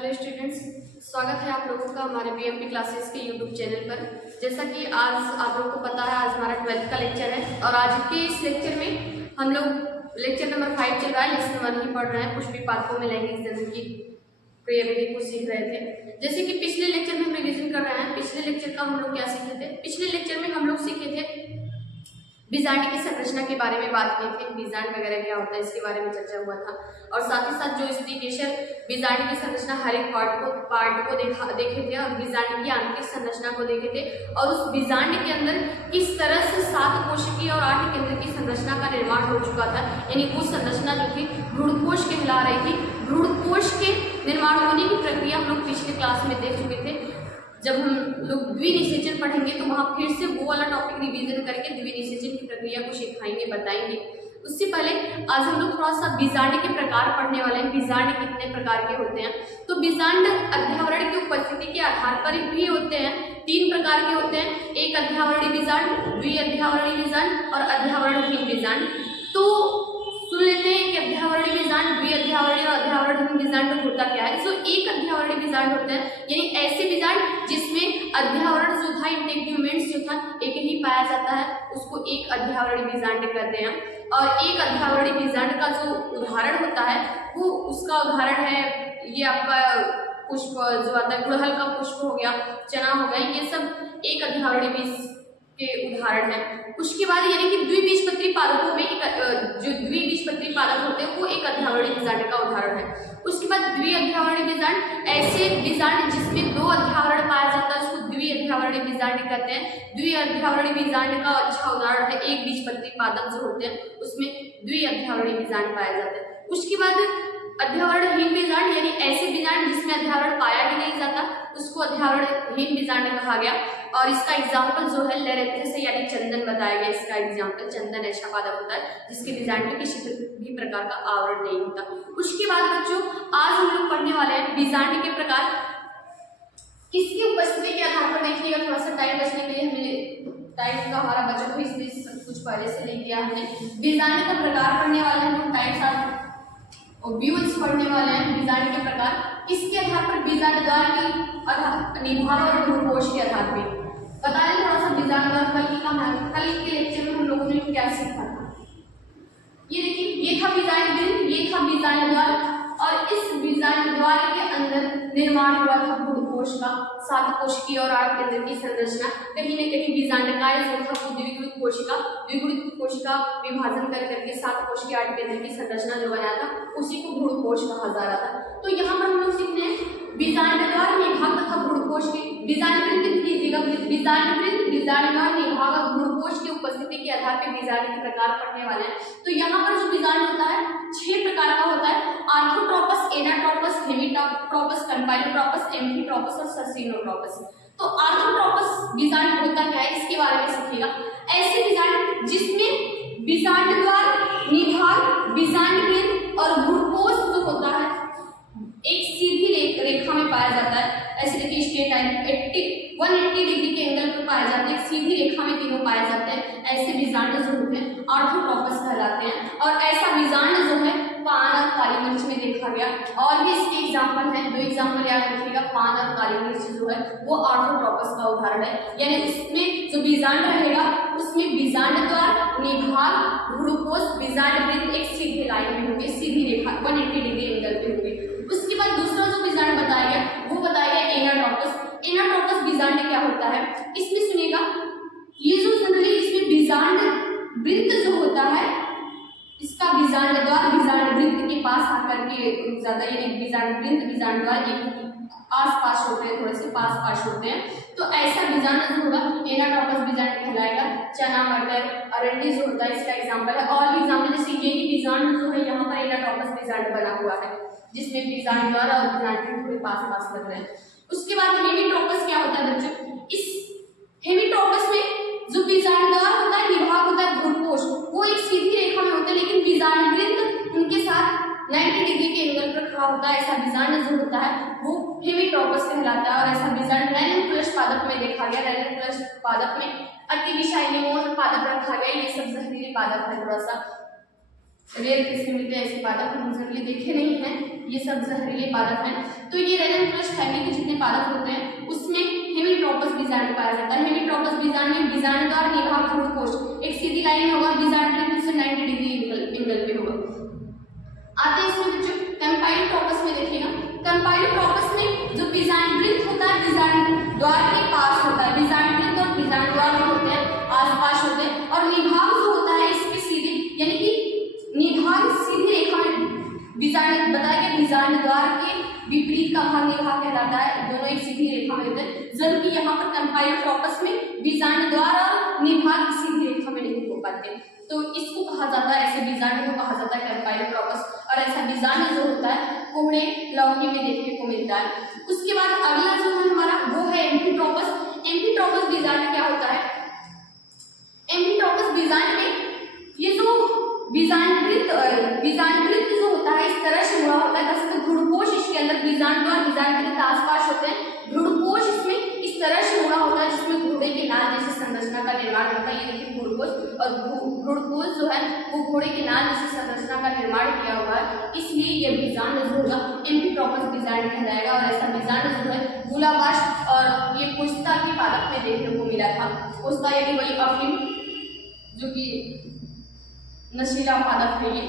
Hello students, स्वागत है आप लोगों का हमारे बीएमपी क्लासेस के यूट्यूब चैनल पर। जैसा कि आज आप लोगों को पता है, आज हमारा 12th का लेक्चर है और आज के इस लेक्चर में हम लोग लेक्चर नंबर 5 चल रहा है, लेसन 1 ही पढ़ रहे हैं। कुछ भी पाठों में लैंग्वेज जैसे की क्रिएटिविटी को सीख रहे थे। जैसे कि पिछले लेक्चर में हम रिविजन कर रहे हैं। पिछले लेक्चर का हम लोग क्या सीखे थे? पिछले लेक्चर में हम लोग सीखे थे बीजांड की संरचना के बारे में बात की थी। बीजांड वगैरह क्या होता है इसके बारे में चर्चा हुआ था और साथ ही साथ जो स्पीकेशन बीजांड की संरचना हर एक पार्ट को देखे थे और बीजांड की आंतरिक संरचना को देखे थे और उस बीजांड के अंदर किस तरह से 7 कोशिकीय और 8 केंद्र की संरचना का निर्माण हो चुका था। यानी वो संरचना जो थी भ्रूणकोश कहला रही थी। भ्रूणकोश के निर्माण होने की प्रक्रिया हम लोग पिछले क्लास में देख चुके थे। जब हम लोग द्विनिषेचन पढ़ेंगे तो वहाँ फिर से वो वाला टॉपिक रिवीजन करके द्विनिषेचन की प्रक्रिया को सिखाएंगे, बताएंगे। उससे पहले आज हम लोग थोड़ा सा बीजांड के प्रकार पढ़ने वाले हैं। बीजांड कितने प्रकार के होते हैं? तो बीजांड अध्यावरण की उपस्थिति के आधार पर भी होते हैं। 3 प्रकार के होते हैं, एक अध्यावरणीय बीजांड, द्विअध्यावरणीय बीजांड और अध्यावरणहीन बीजांड। तो सुन लेते हैं कि अध्यावरणीय बीजांड, द्विअध्यावरणीय और अध्यावरणहीन बीजांड होता क्या है। जो एक अध्यावरणीय बीजांड होते हैं यानी ऐसे बीजांड जिसमें अध्यावरण जो था, इंटेग्यूमेंट्स जो था एक ही पाया जाता है, उसको एक अध्यावरणीय बीजांड कहते हैं। और एक अध्यावरणीय बीजांड का जो उदाहरण होता है वो उसका उदाहरण है ये आपका पुष्प जो आता है, गुड़हल का पुष्प हो गया, चना हो गया, ये सब एक अध्यावरणीय बीज के उदाहरण है। उसके बाद यानी कि द्विबीजपत्री पादपों में जो द्विबीजपत्री पादप होते हैं वो एक अध्यावरणीय बीजांड का उदाहरण है। उसके बाद द्विअध्यावरणीय बीजांड, ऐसे बीजांड जिसमें 2 अध्यावरण पाया जाता है उसको द्विअध्यावरणीय बीजांड कहते हैं। द्विअध्यावरणीय बीजांड का अच्छा उदाहरण है एक बीजपत्री पादप जो होते हैं उसमें द्विअध्यावरणीय बीजांड पाया जाता है। उसके बाद अध्यावरणहीन बीजांड यानी ऐसे बीजांड जिसमें अध्यावरण पाया ही नहीं जाता उसको अध्यावरणहीन बीजांड कहा गया। और इसका एग्जाम्पल जो है लेरेंथस यानी चंदन बताया गया। इसका एग्जाम्पल चंदन ऐसा पादप होता है जिसके बीजांड में किसी भी प्रकार का आवरण नहीं होता। उसके बाद बच्चों आज हम लोग पढ़ने वाले हैं बीजांड के प्रकार। किसकी उपस्थिति के आधार पर देखिएगा, थोड़ा सा टाइम बचने के लिए हमें टाइम का हमारा बचत हो इसलिए सब कुछ पहले से ले लिया हमने। बीजांड का प्रकार पढ़ने वाले हैं हम, टाइम साथ और व्यूज पढ़ने वाले हैं। बीजांड के प्रकार किसके आधार पर? बीजांड द्वार की निभाग और भ्रूणकोश के आधार पर। बताएं थोड़ा सा बीजांड द्वार कल के लेक्चर में हम लोगों ने क्या सीखा था। ये देखिए, ये था बीजांड ग्रंथ, ये था बीजांड द्वार और इस बीजांड द्वार के अंदर निर्माण हुआ था भ्रूणकोश का। 7 कोशिकीय और 8 केंद्र की संरचना। कहीं न कहीं बीजांडकाय जो था वो द्विगुणित कोशिका विभाजन कर करके 7 कोशिकीय 8 केंद्र की संरचना जो बनाया था उसी को भ्रूणकोश कहा जा रहा था। तो यहाँ पर हम लोग सीखते हैं बीजांड द्वार, निभाग तथा भ्रूणकोश के बीजांड ग्रंथ कीजिएगा। बीजांड ग्रंथ, बीजांड द्वार, निभाग और भ्रूणकोश की उपस्थिति के आधार पर बीजांड के प्रकार पढ़ने वाले हैं। तो यहाँ पर जो बीजांड होता है 6 प्रकार का होता है। आर्थोट्रोपस, एनाट्रोपस, हेमिटोट्रोपस, कम्पाइलोट्रोपस, एम्फिट्रोपस और ससिनोट्रोपस। तो आर्थोट्रोपस बीजांड होता क्या है इसके बारे में सीखिएगा। ऐसे बीजांड जिसमें बीजांड द्वार, निभाग, बीजांड ग्रंथ और भ्रूणकोश जो होता है एक सीधी रेखा में पाया जाता है। ऐसे देखिए स्ट्रेट लाइन 180 डिग्री के एंगल पर पाए जाते हैं, सीधी रेखा में तीनों पाए जाते हैं। ऐसे बीजांड जो होते हैं आर्थोट्रोपस कहलाते हैं। और ऐसा बीजांड जो है पान और काली मिर्च में देखा गया। और भी इसके एग्जाम्पल हैं, 2 एग्जाम्पल याद रखिएगा। पान और काली मिर्च जो है वो आर्थोट्रोपस का उदाहरण है। यानी उसमें जो बीजांड रहेगा उसमें बीजांड द्वार, निभाग, भ्रूणकोश, बीजांड ग्रंथ एक सीधी लाइन में होंगे, सीधी रेखा 180 डिग्री एंगल पे होंगे। उसके बाद दूसरा जो बीजांड बताया गया वो बताया गया एनाट्रोपस। एनाट्रोपस बीजांड क्या होता है इसमें सुनिएगा। ये जो जनरली इसमें बीजांड वृत्त जो होता है इसका बीजांड द्वार बीजांड वृत्त के पास आकर के ज्यादा यानी बीजांड वृत्त बीजांड द्वार एक आस-पास होते हैं, थोड़े से पास होते हैं। तो ऐसा बीजांड जो होगा एनाट्रोपस बीजांड कहलाएगा। चना, मटर, अरंडी जो होता है इसका एग्जाम्पल है। और भी एग्जाम्पल जैसे यही बीजांड जो है यहाँ पर एनाट्रोपस बीजांड बना हुआ है जिसमें बीजांड द्वार और बीजांड थोड़े पास लग रहे हैं। उसके बाद हेमिट्रोपस क्या होता है बच्चों? इस हेमिट्रोपस में जो बीजांड द्वार होता है, निभाग होता है, भ्रूणकोश वो एक सीधी रेखा में होते हैं लेकिन बीजांड ग्रंथ उनके साथ 90 डिग्री के एंगल पर खड़ा होता है। ऐसा बीजांड जो होता है वो हेमिट्रोपस कहलाता है। और ऐसा बीजांड रैनोकुलस पादप में देखा गया। रैनोकुलस पादप में अतिविषाइलिमोन पादप रखा गया। ये सब जहरीले पादप है, थोड़ा सा रेयर किस्म मिलते हैं ऐसे पादप, हम जनरली देखे नहीं हैं। ये सब जहरीले पादप हैं। तो ये रेनिनकुलस फैमिली के जितने पादप होते हैं उसमें हेमिट्रोपस बीजांड पाया जाता है। हेमिट्रोपस बीजांड में बीजांडदार निभाग भ्रूणकोश एक सीधी लाइन में होगा, बीजांड से 90 डिग्री एंगल पे होगा। आते हैं इसमें बच्चों कैम्पाइलोट्रोपस में। देखिएगा कैम्पाइलोट्रोपस में जो बीजांडवृत्त होता है बीजांड द्वार के पास होता है, बीजांडवृत्त और बीजांड द्वार जो होते हैं आसपास होते हैं, और निभाग जो होता है इसके सीधे यानी कि निभाग सीधी रेखा में बीजांड बताया गया बीजांड द्वार के विपरीत का भाग निभाग कहलाता है, दोनों एक सीधी रेखा में होते हैं। जबकि यहाँ पर कैम्पाइलोट्रोपस में बीजांड द्वार और निभाग सीधी रेखा में नहीं हो पाते, तो इसको कहा जाता है, ऐसे बीजांड को कहा जाता है कैम्पाइलोट्रोपस। और ऐसा बीजांड जो होता है कोहड़े लौकी में देखने को मिलता है। उसके बाद अगला जो है हमारा वो है एम्फीट्रोपस। एम्फीट्रोपस बीजांड क्या होता है? एम्फीट्रोपस बीजांड में ये जो बीजांडवृत्त जो होता है इस तरह से हुआ होता है, जैसे भ्रूणकोश इसके अंदर बीजांड और बीजांडवृत्त आसपास होते हैं। भ्रूणकोश इसमें इस तरह से हुआ होता है जिसमें घोड़े के नाल जैसी संरचना का निर्माण होता है। ये देखिए भ्रूणकोश, और भ्रूणकोश जो है वो घोड़े के नाल जैसी संरचना का निर्माण किया हुआ है, इसलिए ये बीजांड जो होगा एम्फीट्रोपस बीजांड कहलाएगा। और ऐसा बीजांड जो है मूलावास और ये कोशिका के पादप में देखने को मिला था। कोशिका यानी वही अफीम जो कि नशीला पादप है, ये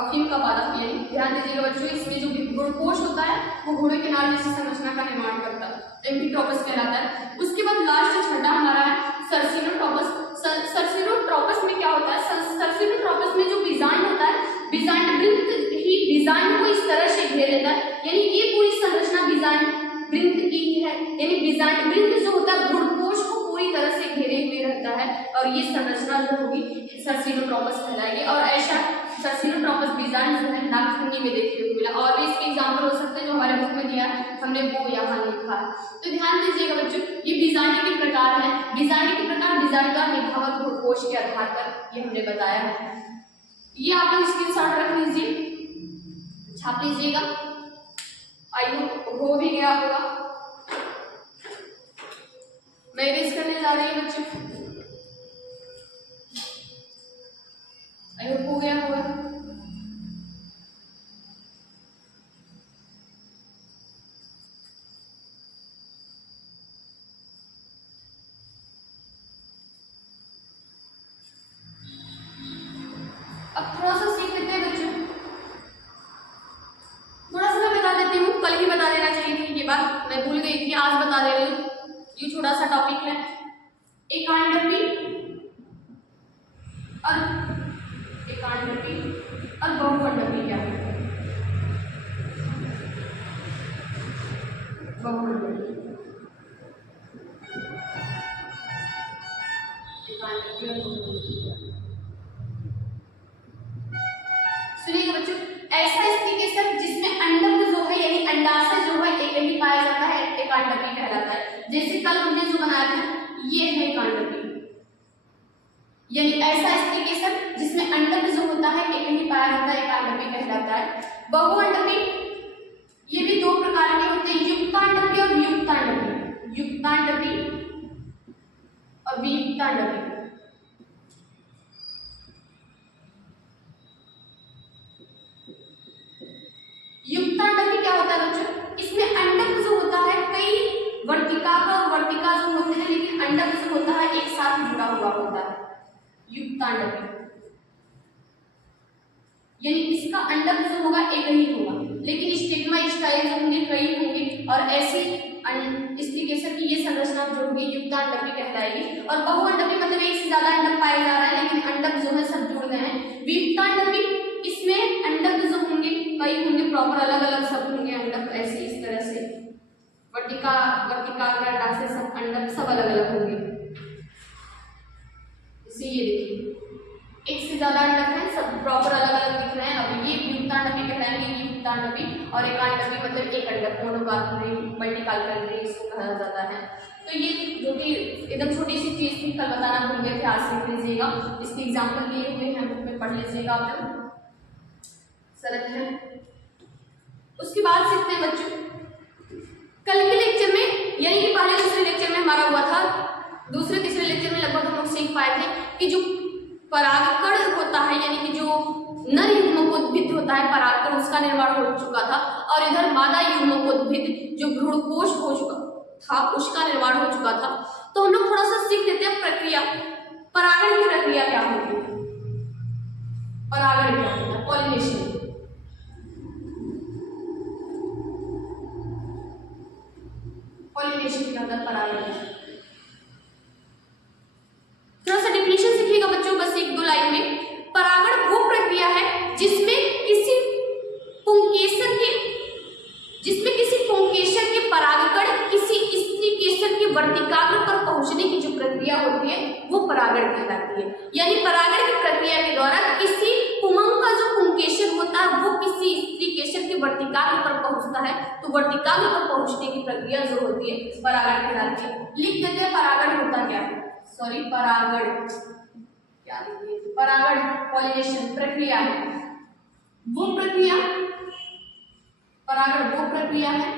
अफीम का पादप। यानी ध्यान दीजिएगा बच्चों, इसमें जो भ्रूणकोश होता है वो घोड़े के नाल जैसी संरचना का निर्माण करता है, एम्फीट्रोपस कहलाता है। उसके बाद लास्ट छठा हमारा है सर्सिनोट्रोपस। सर्सिनोट्रोपस में क्या होता है? सर्सिनोट्रोपस में जो बीजांड होता है बीजांडवृत्त ही बीजांड को इस तरह से घेर लेता है, यानी ये पूरी संरचना बीजांडवृत्त की है, यानी बीजांडवृत्त जो होता है भ्रूणकोश को पूरी तरह से घेरे हुए रहता है, और ये संरचना जो होगी सर्सिनोट्रोपस कहलाएगी। और ऐसा सर्सिनोट्रोपस बीजांड जो है नागफनी में देखने को मिला। और भी इसके एग्जाम्पल हो सकते हैं जो हमारे बुक में दिया है, हमने वो यहाँ लिखा है। तो ध्यान दीजिएगा बच्चों, ये बीजांड के प्रकार है। बीजांड के प्रकार बीजांडदार निभावक भ्रूणकोश के आधार पर ये हमने बताया है। ये आप लोग स्क्रीनशॉट रख लीजिए, छाप लीजिएगा, आई हो भी गया होगा। मैं इरेज करने जा रही हूँ बच्चों, आई होप हो गया होगा। अब थोड़ा सा सीख लेते हैं बच्चों, थोड़ा सा मैं बता देती हूँ, कल ही बता देना चाहिए थी, ये बात मैं भूल गई थी, आज बता दे रही हूँ। ये छोटा सा टॉपिक है, एकांडपी और बहुअंडपी क्या है? बहुअंडपी, एकांडपी और बहुअंडपी। सुनिएगा बच्चों, ऐसा स्थितिकेशक जिसमें अंडक जो है यानी अंडाशय जो है एक ही पाया जाता है एकांडपी कहलाता है। जैसे कल हमने जो बनाया था ये है एकांडपी, यानी ऐसा स्थितिकेशक जिसमें अंडक जो होता है एक ही पाया जाता है एकांडपी कहलाता है। बहुअंडपी ये भी दो प्रकार के होते हैं, युक्तांडपी और वियुक्तांडपी। युक्तांडपी और वियुक्तांडपी। युक्तांडपी क्या होता है बच्चों? इसमें अंडक जो होता है कई वर्तिका जो होते हैं, लेकिन अंडक जो होता है एक साथ जुड़ा हुआ होता है। युक्तांडपी यानी इसका अंडक जो होगा एक ही होगा, लेकिन स्टिग्मा स्टाइल जो होंगे कई होंगे, और ऐसी स्थितिकेशक की ये संरचना जो होगी युक्तांडपी कहलाएगी। और बहुअंडपी मतलब एक से ज्यादा अंडक पाए जा रहा है, लेकिन अंडक जो है सब जुड़ गए हैं। वियुक्तांडपी इसमें अंडक जो होंगे कई होंगे, प्रॉपर अलग अलग सब होंगे अंडक, ऐसे इस तरह से वर्तिकाग्र अंडाशय सब अंडक सब अलग अलग होंगे। इसे ये देखिए एक से ज्यादा अंडक है, सब प्रॉपर अलग अलग दिख रहे हैं। अब ये युक्तांडपी कहलाएंगे, युक्तांडपी। और एकांडपी मतलब एक अंडक, मोनोकार्बोनेट मल्टीकार्बोनेट इसको कहा जाता है। तो ये जो कि एकदम छोटी सी चीज थी, कल बताना भूल गए थे, आज सीख लीजिएगा। इसके एग्जाम्पल दिए हुए हैं बुक में, पढ़ लीजिएगा आप लोग, सरल है। उसके बाद सीखते हैं बच्चों कल के लेक्चर में, यानी कि पहले दूसरे लेक्चर में हमारा हुआ था, दूसरे तीसरे लेक्चर में लगभग हम लोग सीख पाए थे कि जो परागकण होता है, यानी कि जो नर युग्मकोद्भिद होता है परागकण, उसका निर्माण हो चुका था, और इधर मादा युग्मकोद्भिद जो भ्रूणकोश हो चुका था उसका निर्माण हो चुका था। तो हम लोग थोड़ा सा सीख लेते हैं प्रक्रिया, परागण की प्रक्रिया क्या होती है, परागण क्या होता है, पॉलिनेशन। पॉलिनेशन क्या होता है, परागण। थोड़ा सा डिफिनेशन सीखिएगा बच्चों, बस एक दो लाइन में। परागण वो प्रक्रिया है जिसमें किसी पुंकेसर के परागकण किसी स्त्री केसर के वर्तिकाग्र पर पहुंचने की जो प्रक्रिया होती है वो परागण कहलाती है। यानी परागण की प्रक्रिया के द्वारा किसी पुंग का जो पुंकेसर होता है वो किसी स्त्री केसर के वर्तिकाग्र पर पहुंचता है, तो वर्तिकाग्र पर पहुंचने की प्रक्रिया जो होती है परागण कहलाती है। लिख देते हैं परागण होता क्या है, सॉरी परागण क्या लिखिए, परागण पॉलिनेशन प्रक्रिया है वो प्रक्रिया, परागण वो प्रक्रिया है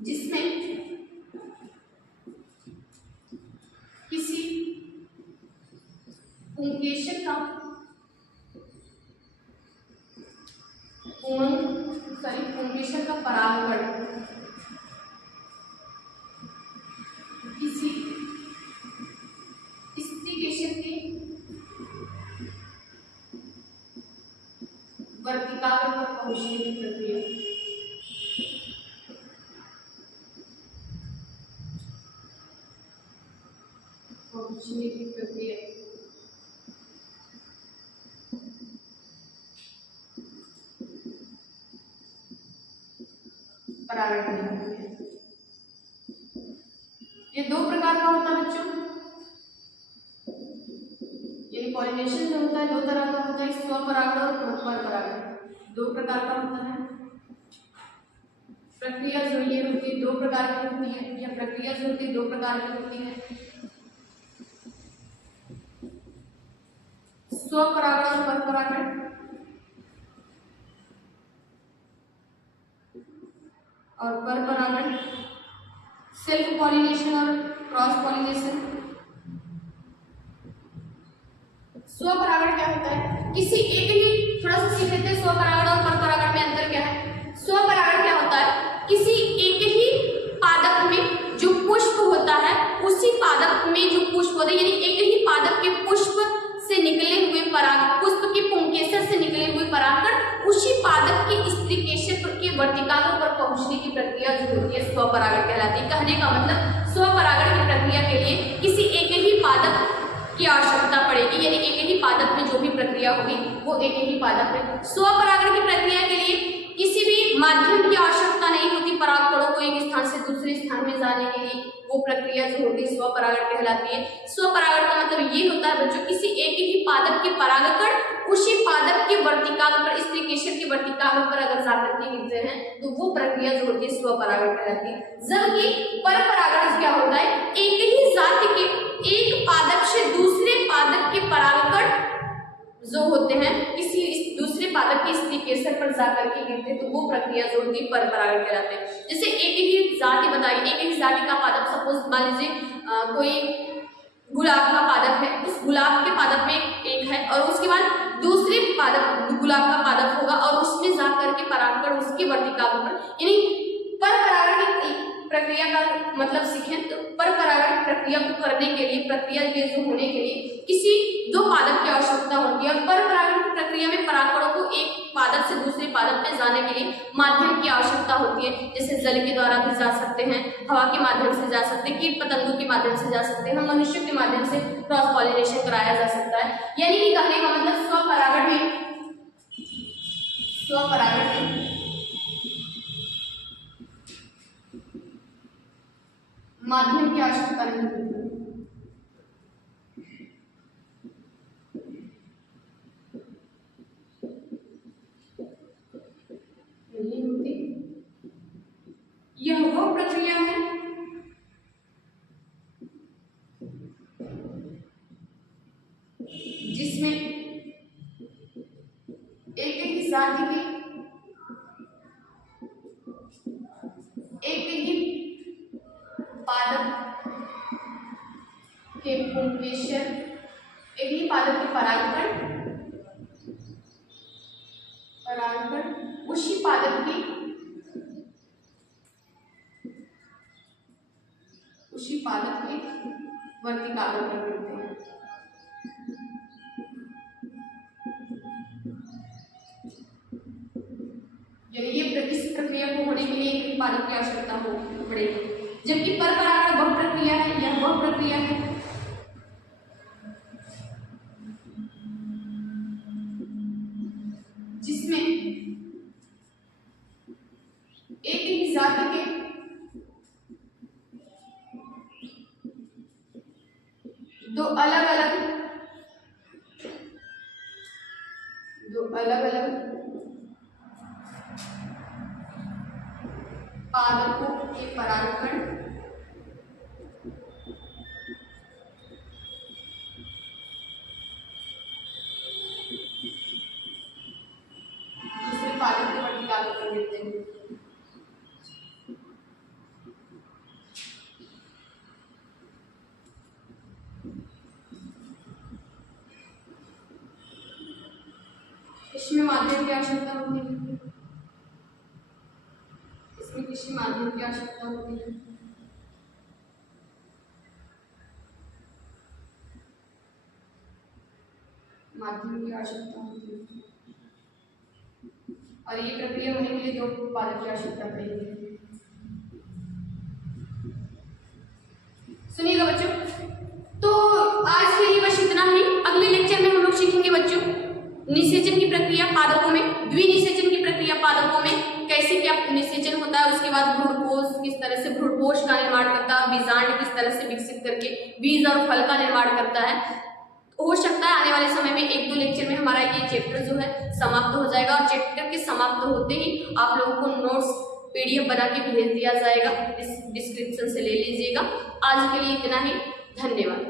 जिसमें किसी पुंकेसर का पुंकेसर का परागकण किसी स्त्री केसर के वर्तिकाग्र पर पहुंचने की प्रक्रिया, पहुंचने की प्रक्रिया परागण कहलाती है। ये दो प्रकार का होता है बच्चों, यानी पॉलिनेशन जो होता है दो तरह का होता है, स्वपरागण और परपरागण, दो प्रकार का होता है। प्रक्रिया जो ये होती है दो प्रकार की होती है, या प्रक्रिया जो होती है दो प्रकार की होती है, स्वपरागण और परपरागण। और परपरागण सेल्फ पॉलिनेशन और क्रॉस पॉलिनेशन। स्वपरागण क्या होता है, किसी एक ही, थोड़ा सा सीख लेते हैं स्वपरागण और परपरागण में अंतर क्या है। स्वपरागण क्या होता है, किसी एक ही पादप में जो पुष्प होता है उसी पादप में जो पुष्प होता है, यानी एक ही पादप के पुष्प से निकले हुए पराग, पुष्प के पुंकेसर से निकले हुए परागकण उसी पादप के स्त्री केसर के वर्तिकाग्र पर पहुंचने की प्रक्रिया जो होती है स्वपरागण कहलाती है। कहने का मतलब स्वपरागण की प्रक्रिया के लिए किसी एक ही पादप की आवश्यकता पड़ेगी, यानी एक ही पादप में जो भी प्रक्रिया होगी वो एक ही पादप में। स्वपरागण की प्रक्रिया के लिए किसी भी माध्यम की आवश्यकता नहीं होती, परागकणों को एक स्थान से दूसरे स्थान में जाने के लिए वो प्रक्रिया जो होती है स्वपरागण कहलाती है। स्वपरागण का मतलब ये होता है बच्चों, किसी एक ही पादप के परागकण उसी पादप के वर्तिकाग्र पर, स्त्री केसर के वर्तिकाग्र पर अगर जाकर के गिरते हैं तो वो प्रक्रिया जो होती है स्वपरागण कहलाती है। जबकि परपरागण क्या होता है, एक ही जाति के एक पादप से दूसरे पादप के परागकण जो होते हैं किसी दूसरे पादप की स्त्री केसर पर जाकर के गिरते हैं तो वो प्रक्रिया जो होती है परपरागण कहलाते हैं। जैसे एक ही जाति बताई, एक ही जाति का पादप, सपोज मान लीजिए कोई गुलाब का पादप है, उस गुलाब के पादप में एक है और उसके बाद दूसरे पादप गुलाब का पादप होगा और उसमें जाकर के परागकण उसके वर्तिकाग्र पर, यानी परपरागण की प्रक्रिया का मतलब सीखें तो परपरागण प्रक्रिया को करने के लिए, प्रक्रिया के जो होने के लिए किसी दो पादप की आवश्यकता होती है। और परपरागण की प्रक्रिया में परागकणों को एक पादप से दूसरे पादप में जाने के लिए माध्यम की आवश्यकता होती है, जैसे जल के द्वारा भी जा सकते हैं, हवा के माध्यम से जा सकते हैं, कीट पतंगों के माध्यम से जा सकते हैं, हम मनुष्य के माध्यम से क्रॉस पॉलिनेशन कराया जा सकता है। यानी कि कहने का मतलब स्वपरागण में माध्यम की आवश्यकता नहीं होती। यह वो प्रक्रिया है जिसमें एक ही जाति के एक ही पादप के पुंकेसर, एक ही पादप के परागकण, उसी पादप की वर्तिकाग्र पर मिलते हैं। यानी ये इस प्रक्रिया को होने के लिए एक पादप की आवश्यकता हो पड़ेगी, जबकि परपरागण वह प्रक्रिया है, यह वह प्रक्रिया है जिसमें एक ही जाति के दो अलग अलग पादपों के परागकण दूसरे पादप के वर्तिकाग्र पर मिलते हैं। इसमें माध्यम की आवश्यकता होती है, इसमें किसी माध्यम की आवश्यकता होती है। माध्यम की आवश्यकता होती है और ये प्रक्रिया होने के लिए दो पादप की आवश्यकता पड़ेगी। सुनिएगा बच्चों, तो आज के लिए बस इतना ही। अगले लेक्चर में हम लोग सीखेंगे बच्चों निषेचन की प्रक्रिया पादपों में, द्विनिषेचन की प्रक्रिया पादपों में कैसे क्या निषेचन होता है, उसके बाद भ्रूणकोश किस तरह से भ्रूणकोश का निर्माण करता है, बीजांड किस तरह से विकसित करके बीज और फल का निर्माण करता है। हो सकता है आने वाले समय में एक दो लेक्चर में हमारा ये चैप्टर जो है समाप्त हो जाएगा और चैप्टर के समाप्त होते ही आप लोगों को नोट्स PDF बना के भेज दिया जाएगा, डिस्क्रिप्शन से ले लीजिएगा। आज के लिए इतना ही, धन्यवाद।